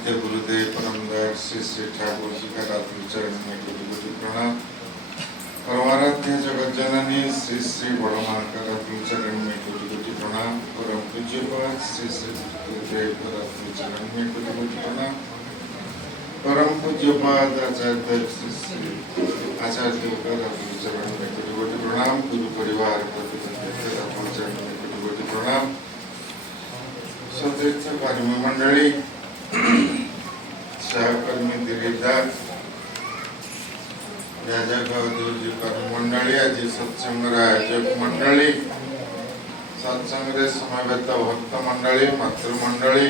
आद्य गुरुदेव परम दयाल श्री श्री ठाकुर जी का रात्रि चरण में कोटि कोटि प्रणाम। परमाराध्य जगत जननी श्री श्री बड़ मां का रात्रि चरण में कोटि कोटि प्रणाम। परम पूज्यपाद श्री श्री गुरुदेव का रात्रि चरण में कोटि कोटि प्रणाम। परम पूज्यपाद आचार्य श्री श्री आचार्य का रात्रि चरण में कोटि कोटि प्रणाम। गुरु परिवार रात्रि चरण में कोटि कोटि प्रणाम। सतीर्थ कर्मी मंडली, सहकर्मी दिलीपदास, व्याजक अवधूजी कर्मी मंडली, आज सत्संग आयोजक मंडली, सत्संग समवेत भक्त मंडली, मातृमंडली,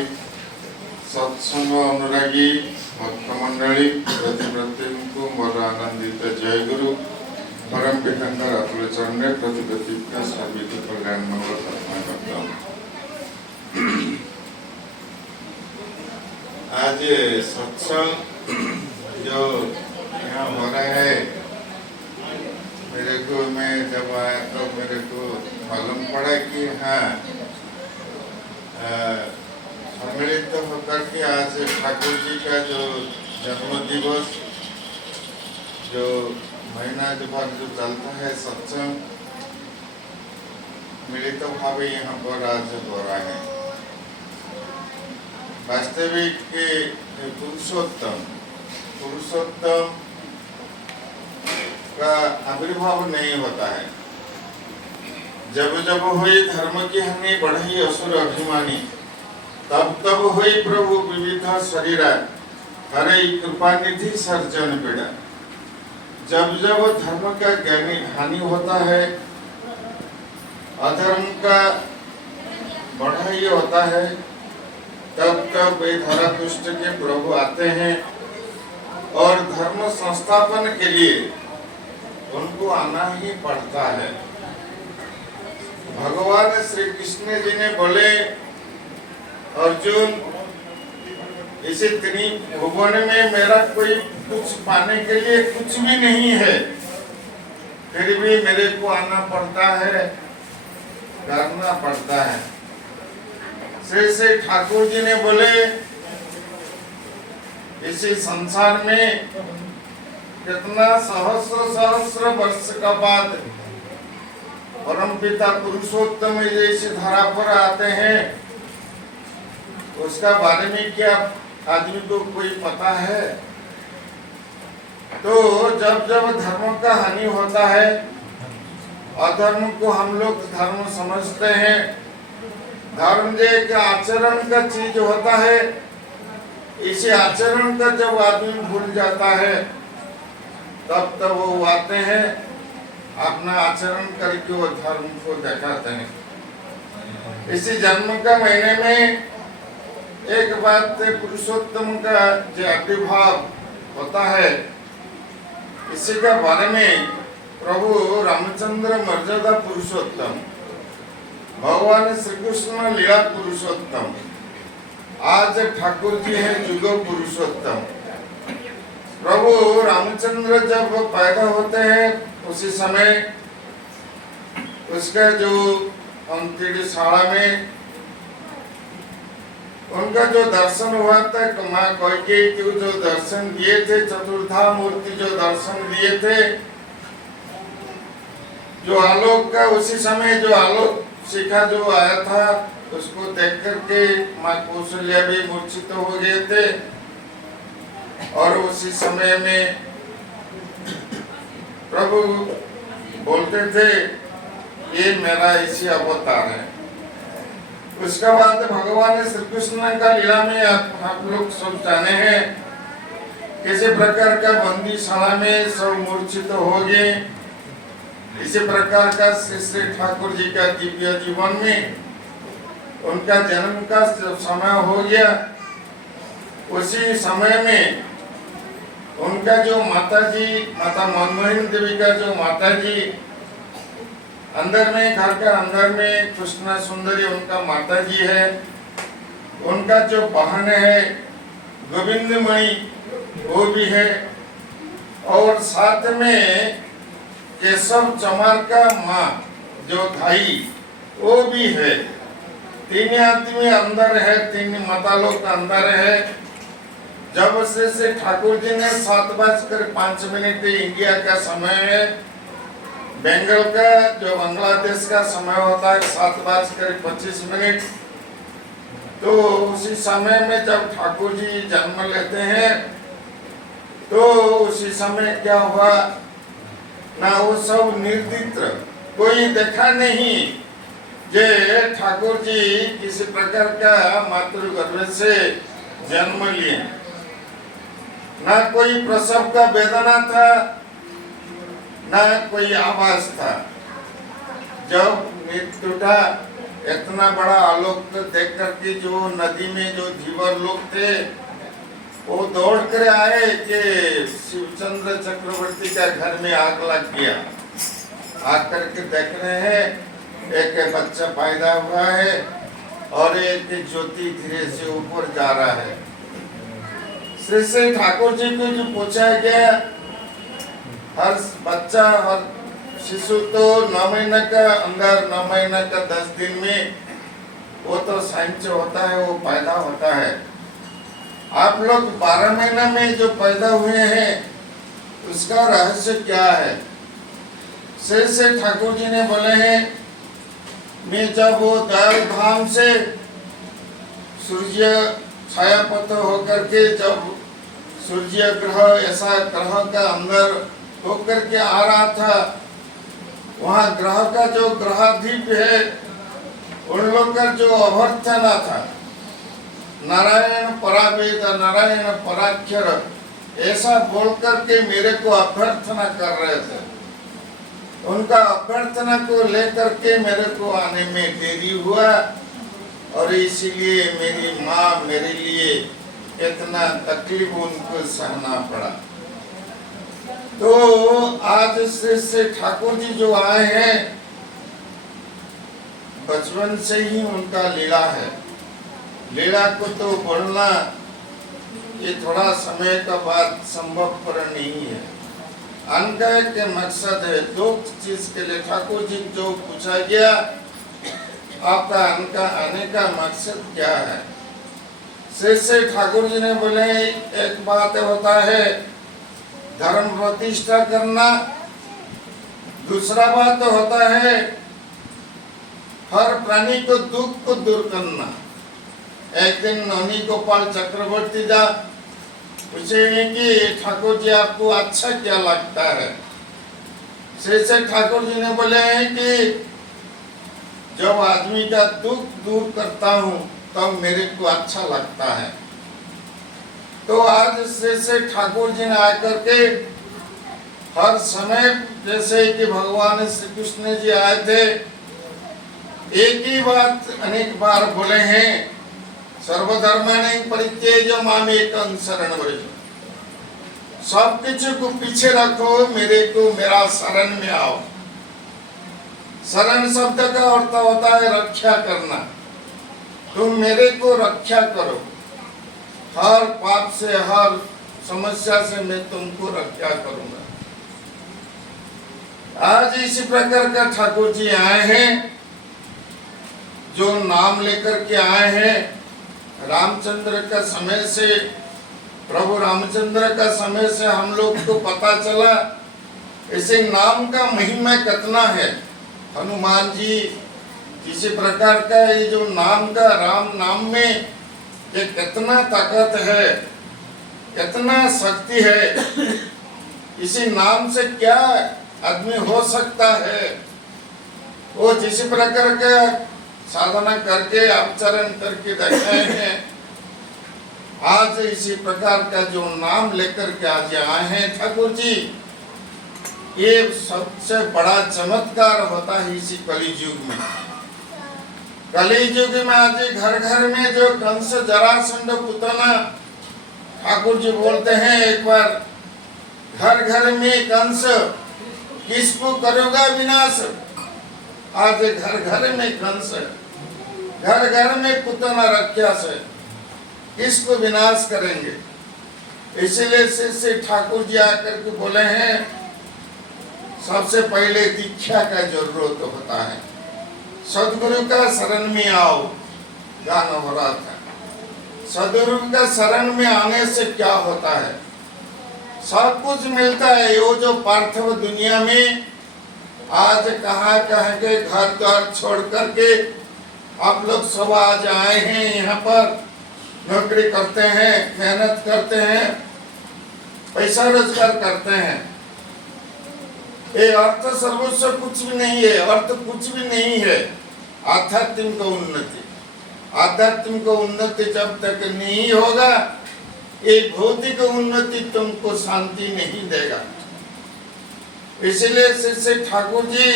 सत्संग अनुरागी भक्त मंडली, प्रत्येक को मोर आनंदित जय गुरु परम पिता रातुल चरण प्रति सर्विक कल्याण मंगल प्रार्थना करता हूँ। आज सत्संग जो यहाँ हो रहा है, मेरे को मैं जब आया तो मेरे को मालूम पड़ा कि हाँ सम्मिलित होकर के आज ठाकुर जी का जो जन्म दिवस जो महीना भर जो चलता है सत्संग मिलित भाव यहाँ पर आज हो रहा है। वास्तविक के पुरुषोत्तम का आविर्भाव नहीं होता है। जब जब हुई धर्म की हानि बढ़ी असुर अभिमानी, तब तब हुई प्रभु विविध शरीरा हरे कृपा निधि सर्जन पीड़ा। जब जब धर्म का ज्ञानी हानि होता है, अधर्म का बढ़ाई होता है, तब तब वे धरातुष्ट के प्रभु आते हैं और धर्म संस्थापन के लिए उनको आना ही पड़ता है। भगवान श्री कृष्ण जी ने बोले, अर्जुन इसे त्रिभुवन में मेरा कोई कुछ पाने के लिए कुछ भी नहीं है, फिर भी मेरे को आना पड़ता है, करना पड़ता है। श्री श्री ठाकुर जी ने बोले, इसी संसार में कितना सहस्र सहस्र वर्ष का बाद परम पिता पुरुषोत्तम जैसे धरा पर आते हैं, उसका बारे में क्या आदमी को कोई पता है? तो जब जब धर्म का हानि होता है, अधर्म को हम लोग धर्म समझते हैं, धर्म जो एक आचरण का चीज होता है, इसी आचरण का जब आदमी भूल जाता है, तब तब वो आते हैं, अपना आचरण करके वो धर्म को दिखाते हैं। इसी जन्म का महीने में एक बात पुरुषोत्तम का जो आविर्भाव होता है, इसी के बारे में प्रभु रामचंद्र मर्यादा पुरुषोत्तम, भगवान श्री कृष्ण लीला पुरुषोत्तम, आज ठाकुर जी हैं जुग पुरुषोत्तम। प्रभु रामचंद्र जब पैदा होते हैं, उसी समय उसका जो अंतरिक्ष शाला में उनका जो दर्शन हुआ था, माँ कैकेयी को जो दर्शन दिए थे, चतुर्धा मूर्ति जो दर्शन दिए थे, जो आलोक का उसी समय जो आलोक शिखा जो आया था, उसको देख करके माँ कौशल्या भी मूर्छित हो गए थे। और उसी समय में प्रभु बोलते थे, ये मेरा इसी अवतार है। उसके बाद भगवान श्री कृष्ण का लीला में आप लोग सब जाने हैं, किसी प्रकार का बंदीशाला में सब मूर्छित हो गए। इसी प्रकार का श्री श्री ठाकुर जी का दिव्य जीवन में उनका जन्म का समय हो गया। उसी समय में उनका जो माता जी, माता मनमोहन देवी का जो माता जी, अंदर में घर के अंदर में कृष्णा सुंदरी उनका माता जी है। उनका जो बहन है गोविंदमणि, वो भी है। और साथ में केशव चमार का माँ जो धाई, वो भी है। तीन आदमी अंदर है, तीन माता लोग अंदर है। जब श्री ठाकुर जी ने 7:05 इंडिया का समय है, बंगाल का जो बांग्लादेश का समय होता है 7:25, तो उसी समय में जब ठाकुर जी जन्म लेते हैं तो उसी समय क्या हुआ ना, वो सब निर्दित, कोई देखा नहीं जे ठाकुर जी किसी प्रकार का मातृगर्भ से जन्म लिए, ना कोई प्रसव का वेदना था, ना कोई आवाज था। जब मृत्यु उठा, इतना बड़ा आलोक देख करके जो नदी में जो धीवर लोग थे वो दौड़ कर आए कि शिवचंद्र चक्रवर्ती का घर में आग लग गया। आकर के देख रहे हैं एक बच्चा पैदा हुआ है और एक ज्योति धीरे से ऊपर जा रहा है। श्री ठाकुर जी को जो पूछा गया, हर बच्चा और शिशु तो 9 महीने का अंदर 9 महीने का 10 दिन में वो तो साइंस होता है, वो पैदा होता है। आप लोग 12 महीने में जो पैदा हुए हैं उसका रहस्य क्या है? श्री ठाकुर जी ने बोले हैं, मैं जब वो दयाल धाम से सूर्य छायापथ होकर के जब सूर्य ग्रह ऐसा ग्रह का अंदर होकर के आ रहा था, वहाँ ग्रह का जो ग्रहाधिप है उन लोग का जो अभ्यर्थना था, नारायण परावेद नारायण पराक्षर, ऐसा बोल करके मेरे को अभ्यर्थना कर रहे थे। उनका अभ्यर्थना को लेकर के मेरे को आने में देरी हुआ और इसीलिए मेरी माँ मेरे लिए इतना तकलीफ उनको सहना पड़ा। तो आज श्री ठाकुर जी जो आए हैं, बचपन से ही उनका लीला है। लीला को तो बोलना ये थोड़ा समय का बाद संभवपर नहीं है। अनका के मकसद है, 2 चीज के लिए ठाकुर जी जो पूछा गया, आपका अनका आने का मकसद क्या है? श्री ठाकुर जी ने बोले, एक बात होता है धर्म प्रतिष्ठा करना, दूसरा बात होता है हर प्राणी को दुख को दूर करना। एक दिन नौनी गोपाल चक्रवर्ती जा पूछे कि ठाकुर जी आपको अच्छा क्या लगता है? श्री ठाकुर जी ने बोले हैं कि जब आदमी का दुख दूर करता हूँ तब मेरे को अच्छा लगता है। तो आज श्री ठाकुर जी ने आकर के हर समय, जैसे कि भगवान श्री कृष्ण जी आए थे, एक ही बात अनेक बार बोले हैं, सर्वधर्मानि परित्यज्य माम एकं शरणं व्रज। सब कुछ को पीछे रखो, मेरे को मेरा शरण में आओ। शरण शब्द का अर्थ होता है रक्षा करना। तुम मेरे को रक्षा करो, हर पाप से हर समस्या से मैं तुमको रक्षा करूंगा। आज इसी प्रकार का ठाकुर जी आए हैं, जो नाम लेकर के आए हैं। रामचंद्र का समय से, प्रभु रामचंद्र का समय से हम लोग को पता चला इसे नाम का महिमा कितना है। हनुमान जी किसी प्रकार का ये जो नाम का, राम नाम में ये कितना ताकत है, कितना शक्ति है। इसी नाम से क्या आदमी हो सकता है। वो जिस प्रकार का साधना करके आचरण करके दिखाए हैं, आज इसी प्रकार का जो नाम लेकर के आज आए हैं ठाकुर जी, ये सबसे बड़ा चमत्कार होता है इसी कली युग में। कली युग में आज घर घर में जो कंस जरासंध पुतना, ठाकुर जी बोलते हैं एक बार, घर घर में कंस किसको करेगा विनाश। आज घर घर में कंस, घर घर में पुतना राक्षस है, किसको विनाश करेंगे। इसलिए श्री ठाकुर जी आकर के बोले हैं, सबसे पहले दीक्षा का जरूरत होता है। सदगुरु का शरण में आओ, गाना हो रहा था। सदगुरु का शरण में आने से क्या होता है? सब कुछ मिलता है। वो जो पार्थिव दुनिया में आज कहाँ के घर द्वार छोड़ करके आप लोग सब आज आए हैं, यहाँ पर नौकरी करते हैं, मेहनत करते हैं, पैसा रोजगार करते हैं। ये अर्थ सर्वस्व कुछ भी नहीं है, अर्थ कुछ भी नहीं है। आध्यात्मिक उन्नति, आध्यात्मिक उन्नति जब तक नहीं होगा, ये भौतिक उन्नति तुमको शांति नहीं देगा। इसलिए श्री ठाकुर जी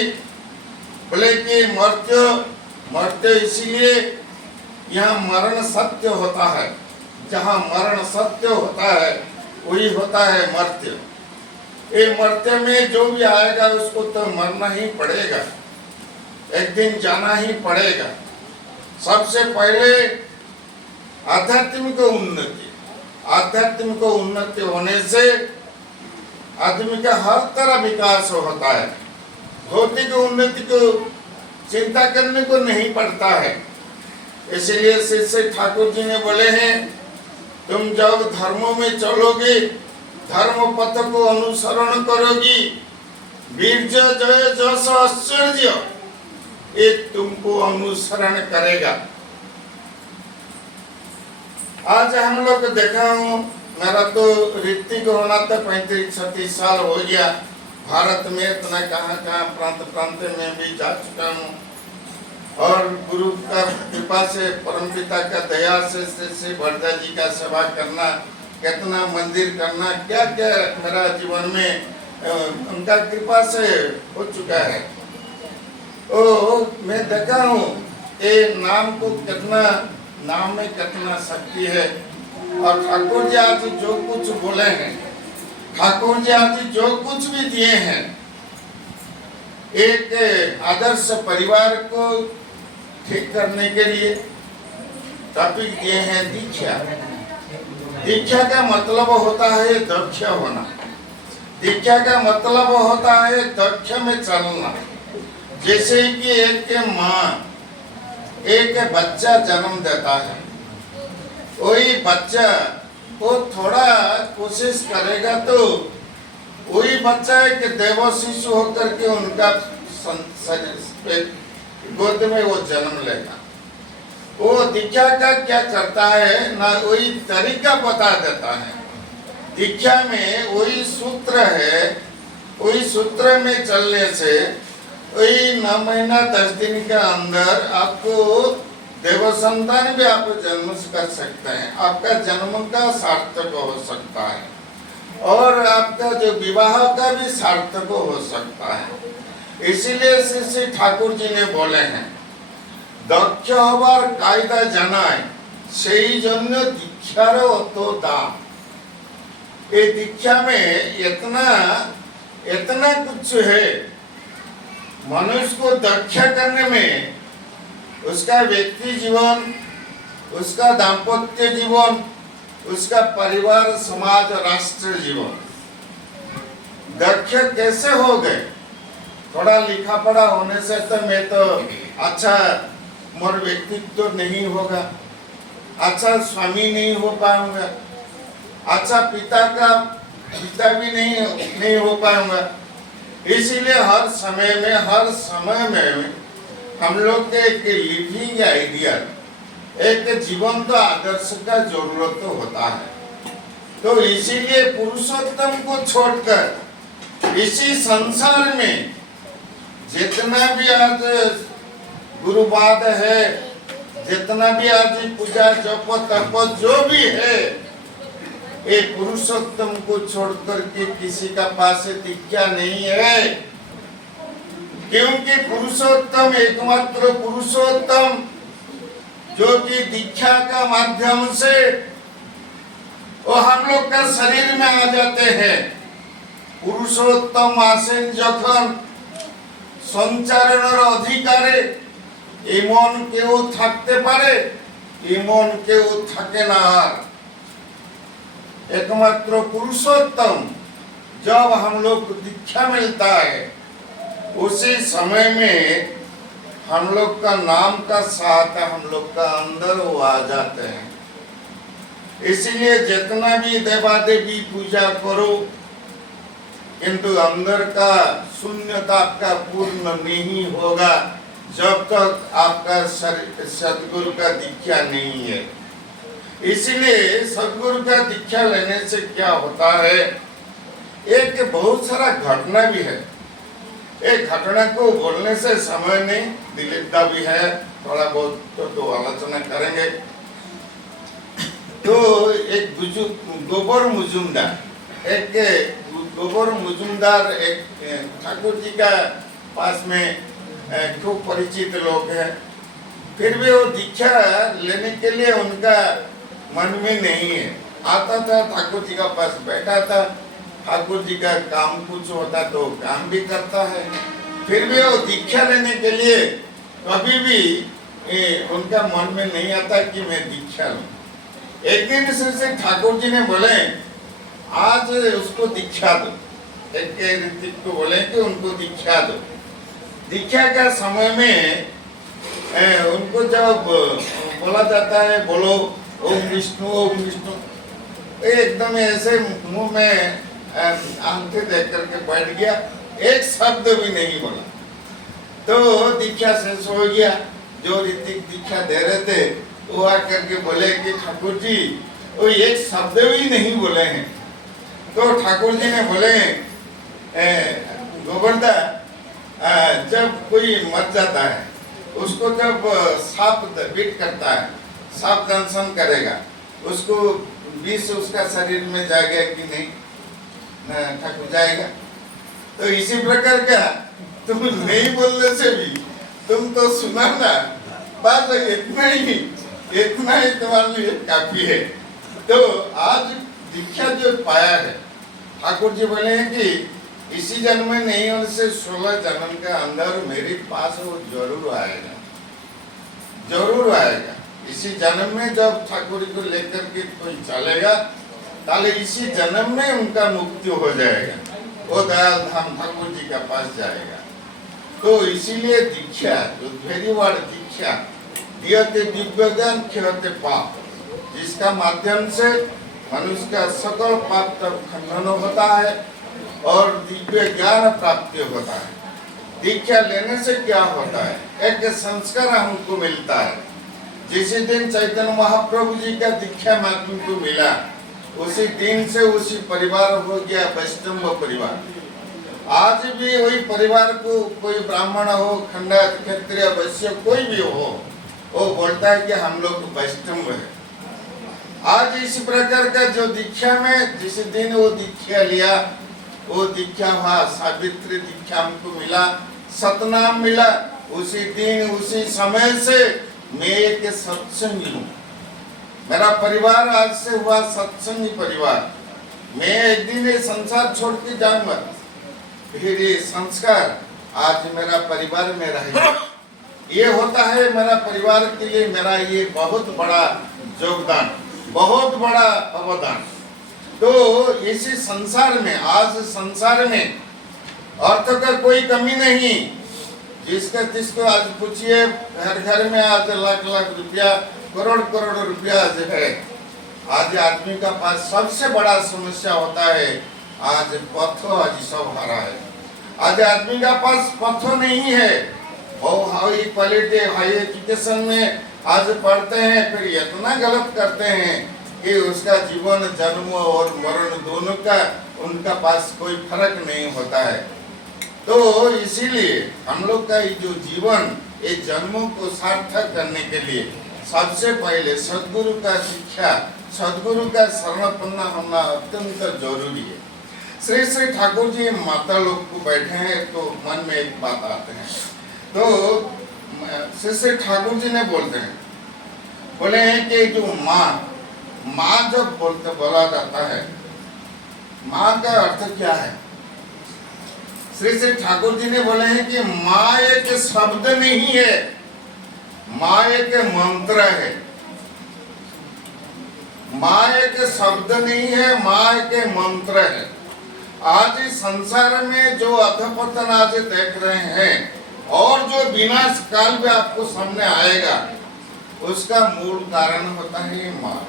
बोले कि मर्त्य इसीलिए यहाँ मरण सत्य होता है। जहाँ मरण सत्य होता है वही होता है मर्त्य। ये मर्त्य में जो भी आएगा उसको तो मरना ही पड़ेगा, एक दिन जाना ही पड़ेगा। सबसे पहले आध्यात्मिक उन्नति, आध्यात्मिक उन्नति होने से आदमी का हर तरह विकास होता है। भौतिक उन्नति को चिंता करने को नहीं पड़ता है। इसलिए श्री ठाकुर जी ने बोले हैं, तुम जब धर्मों में चलोगे, धर्म पथ को अनुसरण करोगी, वीर्य जय जस ऐश्वर्य ये तुमको अनुसरण करेगा। आज हम लोग देखा हूँ, मेरा तो ऋतिक होना तो 35-36 साल हो गया। भारत में इतना कहाँ प्रांत में भी जा चुका हूँ और गुरु का कृपा से, परमपिता का दया से श्री बरदा जी का सेवा करना, कितना मंदिर करना, क्या क्या मेरा जीवन में उनका कृपा से हो चुका है। ओ मैं देखा हूँ ये नाम को कितना, नाम में कितना शक्ति है। और ठाकुर जी आज जो कुछ बोले हैं, ठाकुर जी आज जो कुछ भी दिए हैं, एक आदर्श परिवार को ठीक करने के लिए टॉपिक दिए हैं दीक्षा। दीक्षा का मतलब होता है दक्ष होना। दीक्षा का मतलब होता है दक्ष में चलना। जैसे कि एक माँ एक बच्चा जन्म देता है, वही बच्चा वो थोड़ा कोशिश करेगा तो वही बच्चा एक देव शिशु होकर के उनका गोद में वो जन्म लेगा। वो दीक्षा का क्या करता है ना, वही तरीका बता देता है। दीक्षा में वही सूत्र है, वही सूत्र में चलने से वही 9 महीना 10 दिन के अंदर आपको देव संतान भी आप जन्म कर सकते हैं। आपका जन्म का सार्थक हो सकता है और आपका जो विवाह का भी सार्थक हो सकता है। इसीलिए श्री ठाकुर जी ने बोले हैं, दक्ष हबार कायदा जानाय সেই জন্য दीक्षार तो दाम। ये दीक्षा में इतना कुछ है। मनुष्य को दक्ष करने में उसका व्यक्ति जीवन, उसका दाम्पत्य जीवन, उसका परिवार, समाज, राष्ट्र जीवन दक्ष कैसे हो गए। थोड़ा लिखा पढ़ा होने से तो मैं तो अच्छा मोर व्यक्तित्व तो नहीं होगा, अच्छा स्वामी नहीं हो पाऊंगा, अच्छा पिता भी नहीं हो पाऊंगा। इसीलिए हर समय में हम लोग के एक लिविंग आइडिया, एक जीवन तो आदर्श का जरूरत तो होता है। तो इसीलिए पुरुषोत्तम को छोड़कर इसी संसार में जितना भी आज गुरुवाद है, जितना भी आज पूजा जप तप जो भी है, ये पुरुषोत्तम को छोड़कर के किसी का पास दीक्षा नहीं है। क्योंकि पुरुषोत्तम एकमात्र पुरुषोत्तम जो कि दीक्षा का माध्यम से वो हम लोग का शरीर में आ जाते हैं। पुरुषोत्तम आसेन जखन संचारणर अधिकारे इमन केउ থাকতে পারে, इमन केउ থাকে না। एकमात्र पुरुषोत्तम जब हम लोग को दीक्षा मिलता है उसी समय में हम लोग का नाम का साथ हम लोग का अंदर वो आ जाते हैं। इसलिए जितना भी देवा देवी पूजा करो, किंतु अंदर का शून्यता आपका पूर्ण नहीं होगा जब तक आपका सदगुरु का दीक्षा नहीं है। इसलिए सदगुरु का दीक्षा लेने से क्या होता है, एक बहुत सारा घटना भी है। एक घटना को बोलने से समय नहीं, दिलीपता भी है, थोड़ा बहुत तो आलोचना करेंगे। तो एक गोबर मुजुमदार एक ठाकुर जी का पास में खूब परिचित लोग हैं, फिर भी वो दीक्षा लेने के लिए उनका मन में नहीं है। आता था ठाकुर जी का पास बैठा था, ठाकुर जी का काम कुछ होता तो काम भी करता है, फिर भी वो दीक्षा लेने के लिए कभी भी उनका मन में नहीं आता कि मैं दीक्षा लूं। एक दिन से ठाकुर जी ने बोले आज उसको दीक्षा दो, एक ऋतिक को बोले कि उनको दीक्षा दो। दीक्षा का समय में उनको जब बोला जाता है बोलो ओम विष्णु, एकदम ऐसे मुंह में आंखें देख करके बैठ गया, एक शब्द भी नहीं बोला। तो दीक्षा शेष हो गया। जो ऋतिक दीक्षा दे रहे थे वो आकर के बोले कि ठाकुर जी वो एक शब्द भी नहीं बोले हैं। तो ठाकुर जी ने बोले गोवर्धा, जब कोई मर जाता है उसको जब सांप बीट करता है, सांप दंशन करेगा, उसको विष उसका शरीर में जाएगा कि नहीं? ठाकुर जाएगा। तो इसी प्रकार का तुम नहीं बोलने से भी तुम तो सुना ना, बस इतना ही तुम्हारे लिए काफी है। तो आज दीक्षा जो पाया है, ठाकुर जी बोले हैं कि इसी जन्म में नहीं होने से 16 जन्म के अंदर मेरे पास वो जरूर आएगा। इसी जन्म में जब ठाकुर को लेकर के कोई चलेगा, ताले इसी जन्म में उनका मुक्ति हो जाएगा, वो दयाल धाम ठाकुर जी के पास जाएगा। तो इसीलिए दीक्षा जो भेरीवाड़ दीक्षा दियते दिव्य ज्ञान क्षयते पाप, जिसका माध्यम से मनुष्य का सकल पाप तब खंडन होता है और दिव्य ज्ञान प्राप्ति होता है। दीक्षा लेने से क्या होता है, एक संस्कार हमको मिलता है। जिस दिन चैतन्य महाप्रभु जी का दीक्षा माध्यम को मिला, उसी दिन से उसी परिवार हो गया वैष्णव परिवार। आज भी वही परिवार को कोई ब्राह्मण हो, खंडायत, क्षत्रिय, वैश्य कोई भी हो, वो बोलता है कि हम लोग वैष्णव है। आज इसी प्रकार का जो दीक्षा में जिस दिन वो दीक्षा लिया, वो दीक्षा हुआ सावित्री दीक्षा हमको मिला, सतनाम मिला। उसी दिन उसी समय से मैं एक सत्संगी हूँ। मेरा परिवार आज से हुआ सत्संगी परिवार। मैं एक दिन ये संसार छोड़ के जाऊंगा, फिर ये संस्कार आज मेरा परिवार में रहेगा। ये होता है मेरा परिवार के लिए मेरा ये बहुत बड़ा योगदान, बहुत बड़ा अवदान। तो इसी संसार में, आज संसार में अर्थ का कोई कमी नहीं। जिसको आज पूछिए, घर घर में आज लाख लाख रुपया, करोड़ करोड़ रुपया आज है। आज आदमी का पास सबसे बड़ा समस्या होता है आज पथो, आज सब हरा है। आज आदमी का पास पथो नहीं है। वो हाई क्वालिटी हाई एजुकेशन में आज पढ़ते हैं, फिर इतना गलत करते हैं कि उसका जीवन जन्म और मरण दोनों का उनका पास कोई फर्क नहीं होता है। तो इसीलिए हम लोग का ये जो जीवन, ये जन्मों को सार्थक करने के लिए सबसे पहले सदगुरु का शिक्षा, सदगुरु का शरणपन्ना होना अत्यंत जरूरी है। श्री श्री ठाकुर जी माता लोग को बैठे हैं तो मन में एक बात आते हैं। तो श्री श्री ठाकुर जी ने बोलते हैं, बोले हैं कि जो माँ जब बोला जाता है, माँ का अर्थ क्या है? श्री श्री ठाकुर जी ने बोले हैं कि माँ एक शब्द नहीं है, माँ एक मंत्र है। माँ एक शब्द नहीं है, माँ एक मंत्र है। आज इस संसार में जो अधपतन आज देख रहे हैं और जो विनाश काल में आपको सामने आएगा, उसका मूल कारण होता है माँ।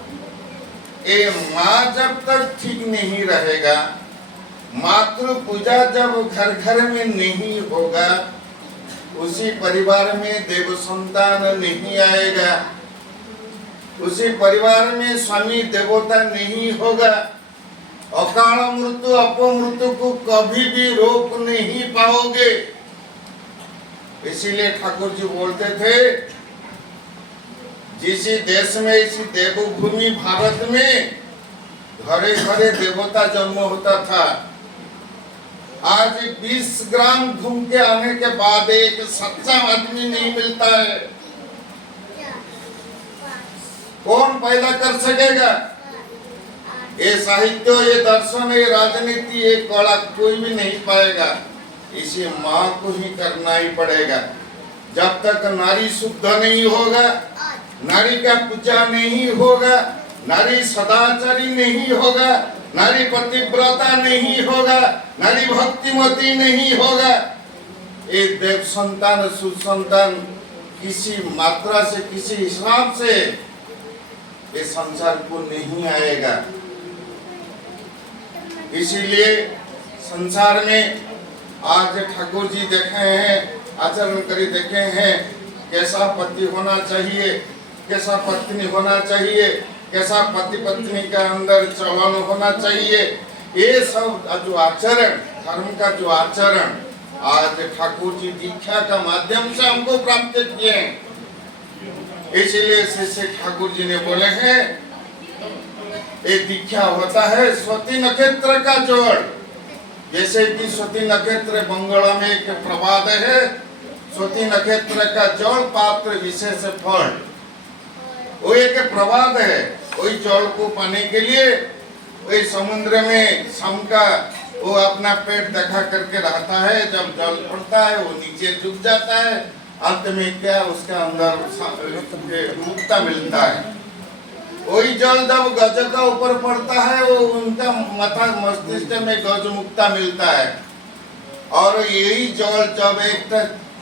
ये माँ जब तक ठीक नहीं रहेगा, मातृ पूजा जब घर घर में नहीं होगा, उसी परिवार में देव संतान नहीं आएगा, उसी परिवार में स्वामी देवता नहीं होगा, अकाल मृत्यु अपमृत्यु को कभी भी रोक नहीं पाओगे। इसीलिए ठाकुर जी बोलते थे, जिस देश में, इसी देवभूमि भारत में घरे घरे देवता जन्म होता था। आज 20 ग्राम घूम के आने के बाद एक सच्चा आदमी नहीं मिलता है। कौन पैदा कर सकेगा? ये साहित्य, ये दर्शन, ये राजनीति, ये कला कोई भी नहीं पाएगा। इसे माँ को ही करना ही पड़ेगा। जब तक नारी शुद्ध नहीं होगा, नारी का पूजा नहीं होगा, नारी सदाचारी नहीं होगा, नारी पतिव्रता नहीं होगा, नारी भक्तिमती नहीं होगा, एक देव संतान सुसंतान किसी मात्रा से, किसी हिसाब से ये संसार को नहीं आएगा। इसीलिए संसार में आज ठाकुर जी देखे हैं, आचरण करी देखे हैं, कैसा पति होना चाहिए, कैसा पत्नी होना चाहिए, कैसा पति पत्नी का अंदर चलन होना चाहिए। ये सब जो आचरण, धर्म का जो आचरण आज ठाकुर जी दीक्षा का माध्यम से हमको प्राप्त किए हैं। इसलिए श्री ठाकुर जी ने बोले हैं, ये दीक्षा होता है स्वती नक्षत्र का जोड़। जैसे कि स्वती नक्षत्र बंगाला में एक प्रवाद है, स्वती नक्षत्र का जोड़ पात्र विशेष फल। वो एक प्रवाद है। वही जल को पाने के लिए वही समुद्र में शाम का वो अपना पेट देखा करके रहता है। जब जल पड़ता है वो नीचे झुक जाता है, अंत में क्या उसका अंदर मुक्ता मिलता है। वही जल जब गज का ऊपर पड़ता है, वो उनका माथा मस्तिष्क में गज मुक्ता मिलता है। और यही जल जब एक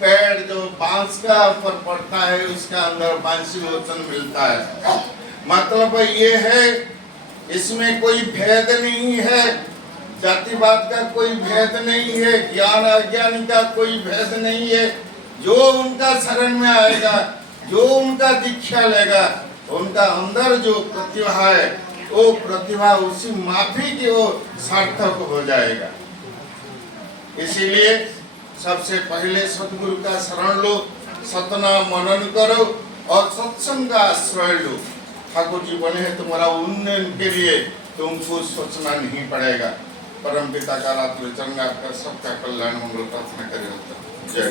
पेड़ जो बांस का ऊपर पड़ता है, उसका अंदर बांसी लोचन मिलता है। मतलब ये है, इसमें कोई भेद नहीं है, जातिवाद का कोई भेद नहीं है, ज्ञान अज्ञान का कोई भेद नहीं है। जो उनका शरण में आएगा, जो उनका दीक्षा लेगा, उनका अंदर जो प्रतिभा है, वो प्रतिभा उसी माफी की वो सार्थक हो जाएगा। इसीलिए सबसे पहले सतगुरु का शरण लो, सतना मनन करो और सत्संग का आश्रय लो। ठाकुर जी बने हैं तुम्हारा उन्नयन के लिए, तुमको सोचना नहीं पड़ेगा। परम पिता का रात्रि चंगा आपका सबका कल्याण मंगल प्रार्थना करे। जय।